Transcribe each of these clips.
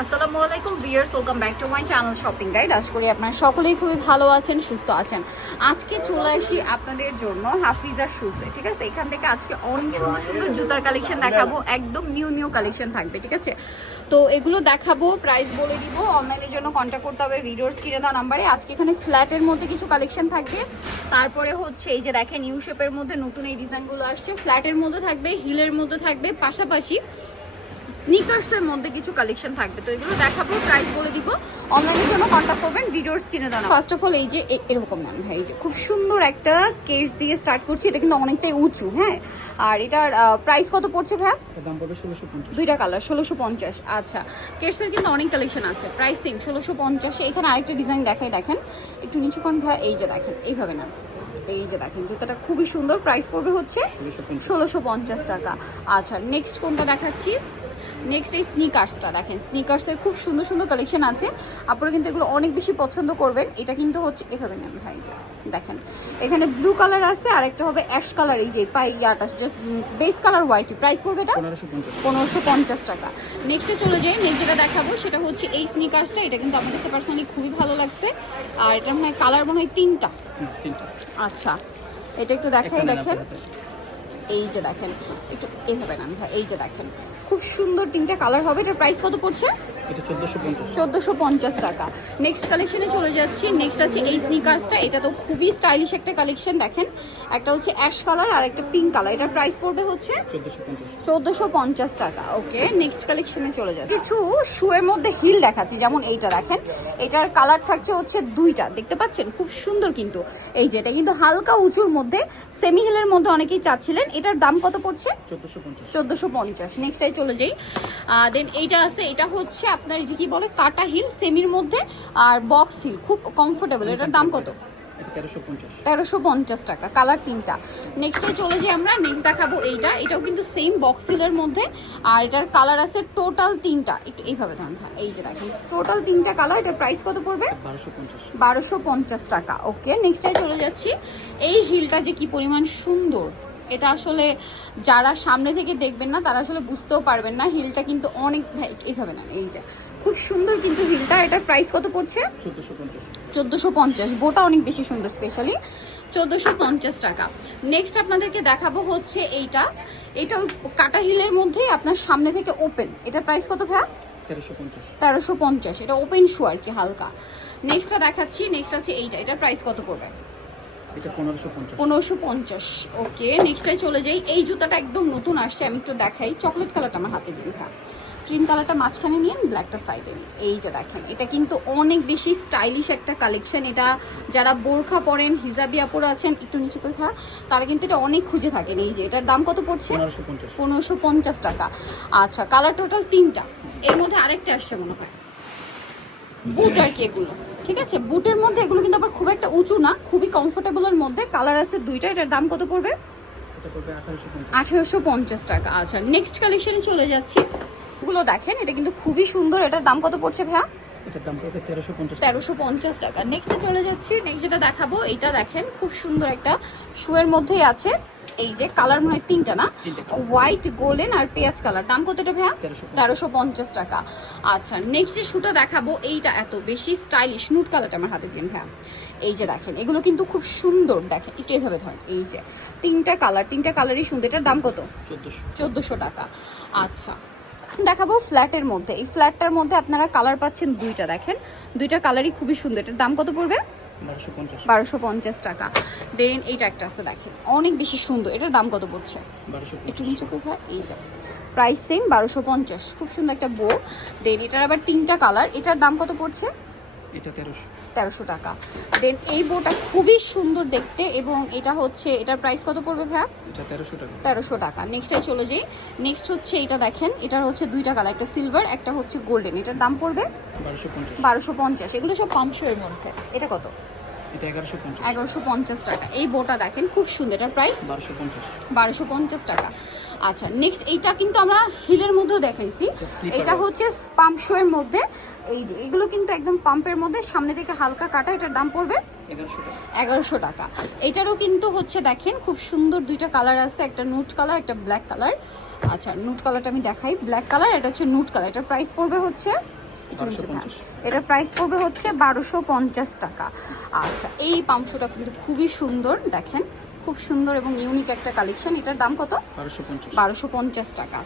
আসসালামু আলাইকুম viewers, welcome back to my channel shopping guide. আশা করি আপনারা সকলেই খুবই ভালো আছেন, সুস্থ আছেন। আজকে চলে আসি আপনাদের জন্য হাফিজার শুজে ঠিক আছে? এখান থেকে আজকে অনেক সুন্দর সুন্দর জুতার কালেকশন দেখাবো, একদম নিউ নিউ কালেকশন থাকবে, ঠিক আছে? তো এগুলো দেখাবো প্রাইস বলে দিব অনলাইনের জন্য কন্ট্যাক্ট করতে হবে ভিডিওর স্ক্রিনে দেওয়া নাম্বারে আজকে এখানে ফ্ল্যাটের মধ্যে কিছু কালেকশন থাকবে। তারপরে হচ্ছে এই যে দেখেন নিউ শেপের মধ্যে নতুন এই ডিজাইনগুলো আসছে। ফ্ল্যাটের মধ্যে থাকবে হিলের মধ্যে থাকবে, পাশাপাশি স্নিকার্সের মধ্যে কিছু কালেকশন থাকবে। তো এগুলো দেখাবো প্রাইস বলে দিব। অনলাইনের জন্য কন্ট্যাক্ট করবেন ভিডিওর স্ক্রিনে দাও ফার্স্ট অফ অল এই যে এরকম নেন ভাই এই যে খুব সুন্দর একটা কেস দিয়ে স্টার্ট করছি। এটা কিন্তু অনেকটাই উঁচু হ্যাঁ? আর এটার প্রাইস কত পড়ছে ভাই দাম পড়বে ষোলোশো পঞ্চাশ। দুইটা কালার ষোলোশো পঞ্চাশ। আচ্ছা কেসের কিন্তু অনেক কালেকশন আছে। প্রাইস সেম ষোলোশো পঞ্চাশ। এখানে আরেকটা ডিজাইন দেখাই দেখেন। একটু নিচু কোন ভাই এই যে দেখেন এইভাবে না এই যে দেখেন জুতাটা খুবই সুন্দর। প্রাইস পড়বে হচ্ছে ষোলোশো পঞ্চাশ। ষোলোশো পঞ্চাশ টাকা। আচ্ছা নেক্সট কোনটা দেখাচ্ছি? নেক্সট এই স্নিকার্সটা দেখেন। স্নিকার্সের খুব সুন্দর সুন্দর কালেকশন আছে। আপনারা কিন্তু এগুলো অনেক বেশি পছন্দ করবেন। এটা কিন্তু হচ্ছে এভাবে নেন ভাই যে দেখেন। এখানে ব্লু কালার আছে আর একটা হবে অ্যাশ কালার এই যে পাই ইয়াটা just base colour white price পড়বে এটা? পনেরোশো পঞ্চাশ। টাকা। নেক্সটে চলে যাই নেক্সট যেটা দেখাবো সেটা হচ্ছে এই স্নিকার্সটা এটা কিন্তু আমার কাছে পার্সোনালি খুবই ভালো লাগছে। আর এটা মনে হয় কালার মনে হয় তিনটা। তিনটা। আচ্ছা এটা একটু দেখাই দেখেন। এই যে দেখেন, একটু এইভাবে নাম ভাই এই যে দেখেন। খুব সুন্দর তিনটা কালার হবে, এটার প্রাইস কত পড়ছে? চোদ্দোশো পঞ্চাশ। টাকা। নেক্সট কালেকশনে চলে যাচ্ছি। নেক্সট আছে এই স্নিকার্সটা এটা তো খুবই স্টাইলিশ একটা কালেকশন দেখেন। একটা হচ্ছে অ্যাশ কালার আর একটা পিঙ্ক কালার এটার প্রাইস পড়বে হচ্ছে চোদ্দোশো পঞ্চাশ। টাকা। ওকে নেক্সট কালেকশনে চলে যাচ্ছে। কিছু শুয়ের মধ্যে হিল দেখাচ্ছি যেমন এইটা দেখেন। এটার কালার থাকছে হচ্ছে দুইটা। দেখতে পাচ্ছেন? খুব সুন্দর কিন্তু। এই যে এটা কিন্তু হালকা উঁচুর মধ্যে সেমি হিলের মধ্যে অনেকেই চাচ্ছিলেন। এটার দাম কত পড়ছে? চোদ্দোশো পঞ্চাশ। চোদ্দোশো পঞ্চাশ। নেক্সটাই চলে যাই। দেন এইটা আছে। এটা হচ্ছে আপনার যে কি বলে কাটা হিল সেমির মধ্যে আর বক্স হিল খুব কমফোর্টেবল এটার দাম কত? তেরোশো পঞ্চাশ। টাকা কালার তিনটা। নেক্সটে চলে যাই আমরা নেক্সট দেখাবো এইটা। এটাও কিন্তু সেম বক্স হিলের মধ্যে। আর এটার কালার আছে টোটাল তিনটা। একটু এইভাবে ধরুন হ্যাঁ এই যে দেখেন। টোটাল তিনটা কালার এটার প্রাইস কত পড়বে? বারোশো পঞ্চাশ। বারোশো পঞ্চাশ টাকা। ওকে নেক্সটে চলে যাচ্ছি। এই হিলটা যে কি পরিমাণ সুন্দর। এটা আসলে যারা সামনে থেকে দেখবেন না তারা আসলে বুঝতেও পারবেন না। হিলটা কিন্তু অনেক এইভাবে না এই যে। খুব সুন্দর কিন্তু হিলটা। এটার প্রাইস কত পড়ছে? চোদ্দোশো পঞ্চাশ। বোটা অনেক বেশি সুন্দর স্পেশালি চোদ্দোশো পঞ্চাশ টাকা। নেক্সট আপনাদেরকে দেখাবো হচ্ছে এইটা। এটা কাটা হিলের মধ্যেই আপনার সামনে থেকে ওপেন এটার প্রাইস কত ভাইয়া? তেরোশো পঞ্চাশ। এটা ওপেন শু আর কি হালকা। নেক্সটটা দেখাচ্ছি। নেক্সট আছে এইটা। এটার প্রাইস কত পড়বে? এটা পনেরোশো পঞ্চাশ। পনেরোশো পঞ্চাশ ওকে নেক্সটটাই চলে যাই। এই জুতাটা একদম নতুন আসছে আমি একটু দেখাই। চকলেট কালারটা আমার হাতে দিন হ্যাঁ ক্রিম কালারটা মাঝখানে নিয়ে ব্ল্যাকটা সাইডে নিন এই যে দেখেন এটা কিন্তু অনেক বেশি স্টাইলিশ একটা কালেকশন এটা যারা বোরখা পরেন হিজাবি আপুরা আছেন একটু নিচু করে খা। তারা কিন্তু এটা অনেক খুঁজে থাকেন। এই যে এটার দাম কত পড়ছে? পনেরোশো পঞ্চাশ। টাকা। আচ্ছা কালার টোটাল তিনটা। এর মধ্যে আরেকটা আসছে মনে হয়। বুট আর কি এগুলো। ঠিক আছে? বুটের মধ্যে এগুলো কিন্তু আবার খুব একটা উঁচু না খুবই কমফোর্টেবলের মধ্যে। কালার আছে দুইটা এটার দাম কত পড়বে? আঠারোশো পঞ্চাশ। টাকা। আচ্ছা নেক্সট কালেকশনে চলে যাচ্ছি। এগুলো দেখেন এটা কিন্তু খুবই সুন্দর। এটার দাম কত পড়ছে ভাইয়া? এটার দাম পড়বে তেরোশো পঞ্চাশ তেরোশো পঞ্চাশ টাকা। নেক্সটে চলে যাচ্ছি নেক্সট যেটা দেখাবো এটা দেখেন খুব সুন্দর একটা শুয়ের মধ্যেই আছে। এই যে কালার মনে হয় তিনটা না? হোয়াইট গোল্ডেন আর পেঁয়াজ কালার দাম কত এটা ভাইয়া? তেরোশো পঞ্চাশ। টাকা। আচ্ছা নেক্সট যে শুটা দেখাবো এইটা এত বেশি স্টাইলিশ নুট কালারটা আমার হাতে দিন এই যে দেখেন এগুলো কিন্তু খুব সুন্দর। দেখেন একটু এভাবে ধরেন। এই যে তিনটা কালার তিনটা কালারই সুন্দর। এটার দাম কত? চোদ্দোশো টাকা। আচ্ছা দেখাবো ফ্ল্যাটের মধ্যে। এই ফ্ল্যাটটার মধ্যে আপনারা কালার পাচ্ছেন দুইটা দেখেন। দুইটা কালারই খুবই সুন্দর। এটার দাম কত পড়বে? বারোশো পঞ্চাশ। টাকা। দেন এইটা একটা আছে দেখেন। অনেক বেশি সুন্দর। এটার দাম কত পড়ছে? একটু নিচে নিচু এই যা প্রাইস সেম বারোশো পঞ্চাশ। খুব সুন্দর একটা বো দেন এটার আবার তিনটা কালার এটার দাম কত পড়ছে? এটা তেরোশো। তেরোশো টাকা। দেন এই বোটা খুবই সুন্দর দেখতে এবং এটা হচ্ছে এটার প্রাইস কত পড়বে ভাইয়া? এটা তেরোশো টাকা। তেরোশো টাকা। নেক্সটে চলে যাই। নেক্সট হচ্ছে এটা দেখেন এটার হচ্ছে দুইটা কালার একটা সিলভার একটা হচ্ছে গোল্ডেন এটার দাম পড়বে? বারোশো পঞ্চাশ। বারোশো পঞ্চাশ। এগুলো সব পাঁচশো এর মধ্যে। এটা কত? এটা এগারোশো পঞ্চাশ। এগারোশো পঞ্চাশ টাকা। এই বোটা দেখেন খুব সুন্দর। এটার প্রাইস বারোশো পঞ্চাশ। বারোশো পঞ্চাশ টাকা। আচ্ছা নেক্সট এইটা কিন্তু আমরা হিলের মধ্যেও দেখাইছি। এটা। হচ্ছে পাম্প শোয়ের মধ্যে। এই যে এগুলো কিন্তু একদম পাম্পের মধ্যে সামনে থেকে হালকা কাটা এটার দাম পড়বে এগারোশো টাকা। এটারও কিন্তু হচ্ছে দেখেন খুব সুন্দর দুইটা কালার আছে একটা নুট কালার একটা ব্ল্যাক কালার আচ্ছা নুট কালারটা আমি দেখাই। ব্ল্যাক কালার এটা হচ্ছে নুট কালার এটার প্রাইস পড়বে হচ্ছে একটু নিচে থাক। 1250 এটার প্রাইস পড়বে হচ্ছে বারোশো পঞ্চাশ টাকা। আচ্ছা এই পামশুটা কিন্তু খুবই সুন্দর দেখেন। খুব সুন্দর এবং ইউনিক একটা কালেকশন এটার দাম কত? বারোশো পঞ্চাশ। টাকা।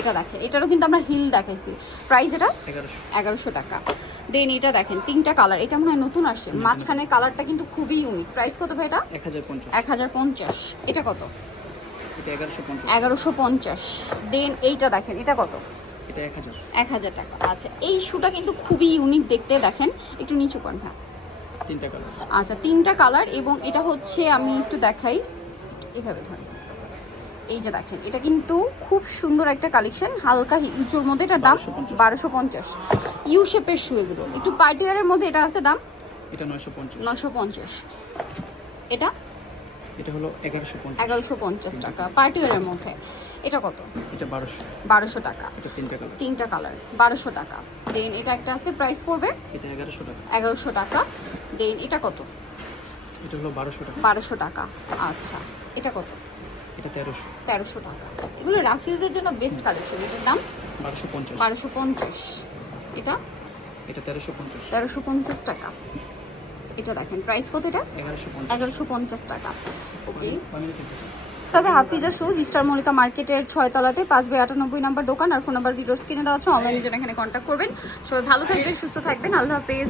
এটা দেখেন এটারও কিন্তু আমরা হিল দেখাইছি। প্রাইস এটা? এগারোশো। টাকা। দেন এটা দেখেন তিনটা কালার এটা মনে হয় নতুন আসে মাঝখানের কালারটা কিন্তু খুবই ইউনিক প্রাইস কত ভাই এটা? এক হাজার পঞ্চাশ। এটা কত? এগারোশো পঞ্চাশ। দেন এইটা দেখেন এটা কত? এক হাজার। টাকা। আচ্ছা এই শুটা কিন্তু খুবই ইউনিক দেখতে। দেখেন একটু নিচু করেন হ্যাঁ। তিনটা কালার আচ্ছা তিনটা কালার এবং এটা হচ্ছে আমি একটু দেখাই। এইভাবে ধরেন। এই যে দেখেন এটা কিন্তু খুব সুন্দর একটা কালেকশন হালকা উঁচুর মধ্যে এটার দাম বারোশো পঞ্চাশ। ইউ শেপের শু এগুলো। একটু পার্টিওয়ারের মধ্যে এটা আছে দাম? এটা নয়শো পঞ্চাশ। নশো পঞ্চাশ। এটা? এটা হলো এগারোশো এগারোশো পঞ্চাশ টাকা। পার্টিওয়ারের মধ্যে। এটা কত? এটা বারোশো। বারোশো টাকা। এটা তিনটা কালার তিনটা কালার বারোশো টাকা। দেন এটা একটা আছে প্রাইস পড়বে? এটা এগারোশো টাকা। এগারোশো টাকা। দেন এটা কত? এটা হলো বারোশো টাকা। বারোশো টাকা। আচ্ছা এটা কত? এটা তেরোশো। তেরোশো টাকা। এগুলো রাফিউজের জন্য বেস্ট কালেকশন এটার দাম? বারোশো পঞ্চাশ। বারোশো পঞ্চাশ। এটা? এটা তেরোশো পঞ্চাশ। তেরোশো পঞ্চাশ টাকা। এটা দেখেন প্রাইস কত এটা? এগারোশো পঞ্চাশ। এগারোশো পঞ্চাশ টাকা। ওকে। তবে হাফিজা শুজ ইস্টার মল্লিকা মার্কেটের ছয় তলাতে পাঁচ বাই আটানব্বই নাম্বার দোকান। আর ফোন নাম্বার ভিডিওস কিনে দেওয়া আছে। অনলাইনে জন্য এখানে কন্ট্যাক্ট করবেন। সবাই ভালো থাকবেন সুস্থ থাকবেন। আল্লাহ হাফেজ।